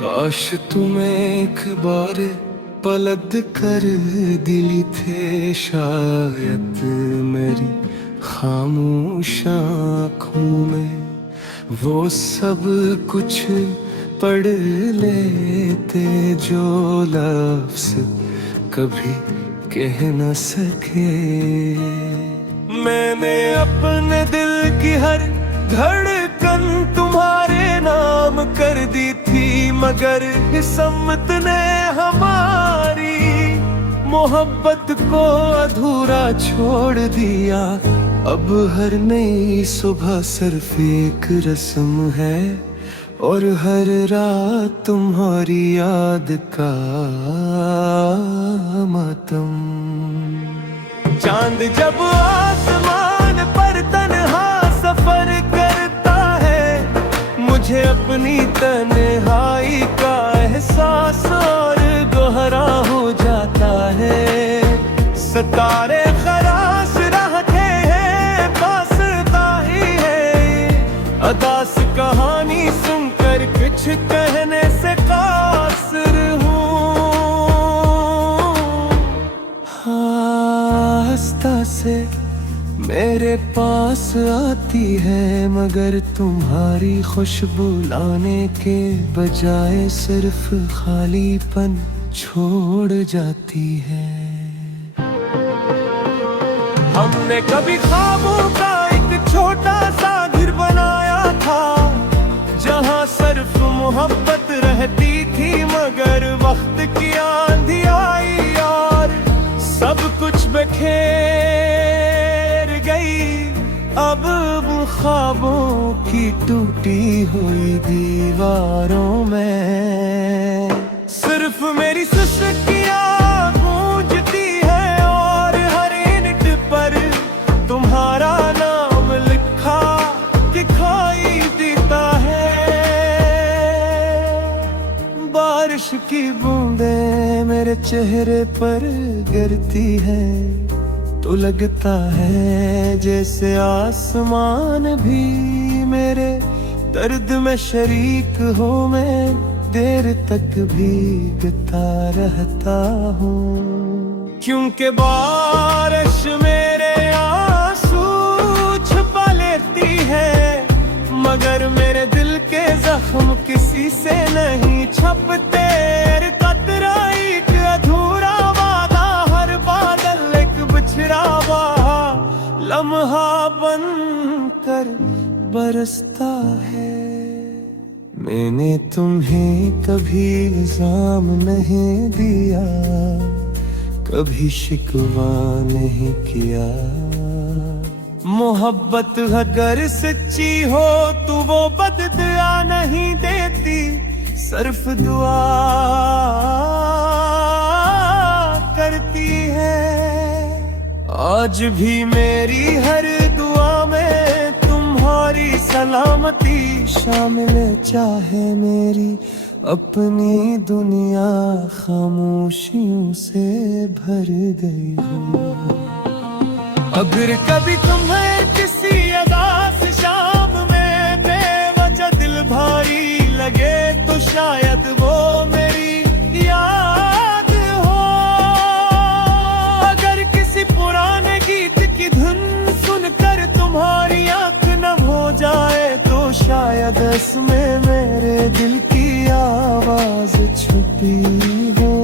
काश तुम एक बार पलट कर दिली थे, शायद मेरी खामोश आँखों में वो सब कुछ पढ़ लेते जो लफ्ज़ कभी कह न सके। मैंने अपने दिल की हर धड़कन तुम्हारे नाम कर दी थी, मगर किस्मत ने हमारी मोहब्बत को अधूरा छोड़ दिया। अब हर नई सुबह सिर्फ एक रस्म है और हर रात तुम्हारी याद का मातम। चांद जब आसमान पर तन्हा सफर करता है, मुझे अपनी तन्हाई का एहसास और गहरा हो जाता है। सितारे खराश रहते हैं, पासता ही है अदास कहानी सुनकर कुछ कहने से कासिर हूँ। हंसता से मेरे पास आती है, मगर तुम्हारी खुशबू लाने के बजाय सिर्फ खालीपन छोड़ जाती है। हमने कभी ख्वाबों का एक छोटा सा घर बनाया था, जहां सिर्फ मोहब्बत रहती थी, मगर वक्त की आंधी आई और सब कुछ बिखेर गई। अब ख्वाबों की टूटी हुई दीवारों में सिर्फ मेरी सुस्तियां गूंजती है और हर ईंट पर तुम्हारा नाम लिखा दिखाई देता है। बारिश की बूंदें मेरे चेहरे पर गिरती है तो लगता है जैसे आसमान भी मेरे दर्द में शरीक हो। मैं देर तक भीगता रहता हूँ, क्योंकि बारिश मेरे आंसू छुपा लेती है, मगर मेरे दिल के जख्म किसी से नहीं छपते। कतरा एक अधूरा वादा, हर बादल एक बिछड़ा बहा लम्हा बनकर बरसता है। मैंने तुम्हें कभी इल्जाम नहीं दिया, कभी शिकवा नहीं किया। मोहब्बत अगर सच्ची हो तो वो बददुआ नहीं देती, सिर्फ दुआ करती है। आज भी मेरी हर दुआ में तुम्हारी सलामती शामिल, चाहे मेरी अपनी दुनिया खामोशियों से भर गई हो। अगर कभी तुम्हें किसी अदास शाम में बेवजह दिल भारी लगे तो शायद वो मेरी याद हो। अगर किसी पुराने गीत की धुन सुनकर तुम्हारी आंख नम हो जाए तो शायद इसमें मेरे दिल की आवाज छुपी हो।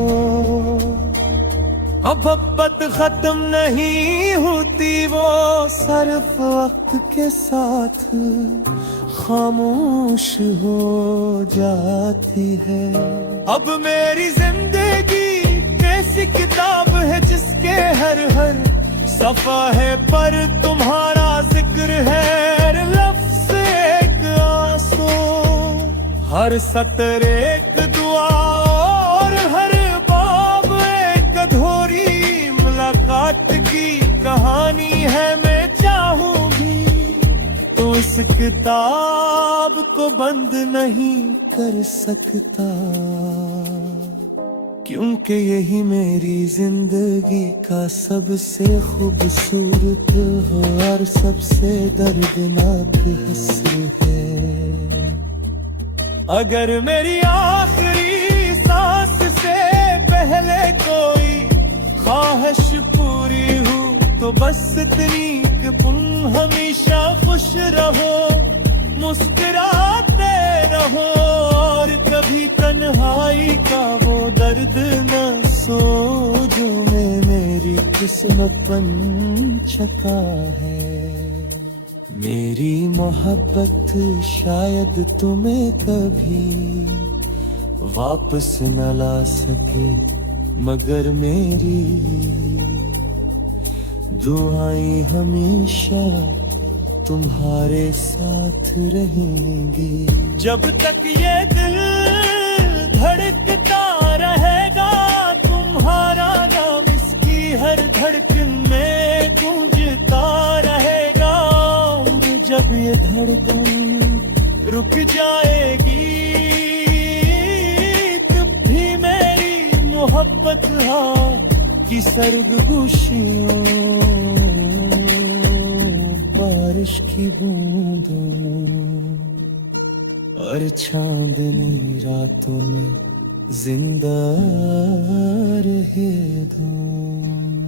अब मोहब्बत खत्म नहीं होती, वो सिर्फ वक्त के साथ खामोश हो जाती है। अब मेरी जिंदगी ऐसी किताब है जिसके हर हर सफा है पर तुम्हारा जिक्र है। हर लफ्ज़ एक आंसू, हर सतर एक दुआ और हर बाब एक अधूरी मुलाकात की कहानी है। मैं चाहूंगी तो इस किताब को बंद नहीं कर सकता, क्योंकि यही मेरी जिंदगी का सबसे खूबसूरत और सबसे दर्दनाक हिस्सा है। अगर मेरी आखिरी सांस से पहले कोई ख्वाहिश पूरी हो तो बस इतनी कि तुम हमेशा खुश रहो, मुस्कुराते रहो और कभी तन्हाई का वो दर्द न सो जो में मेरी किस्मत बन चुका है। मेरी मोहब्बत शायद तुम्हें कभी वापस न ला सके, मगर मेरी दुआएं हमेशा तुम्हारे साथ रहेंगी। जब तक ये दिल धड़कता रहेगा, तुम्हारा नाम इसकी हर धड़कन में गूंजता रहेगा। और जब ये धड़कन रुक जाएगी, तब भी मेरी मोहब्बत की सर्द खुशियों, बारिश की बूंदों और चांदनी रातों में जिंदा रहे दो।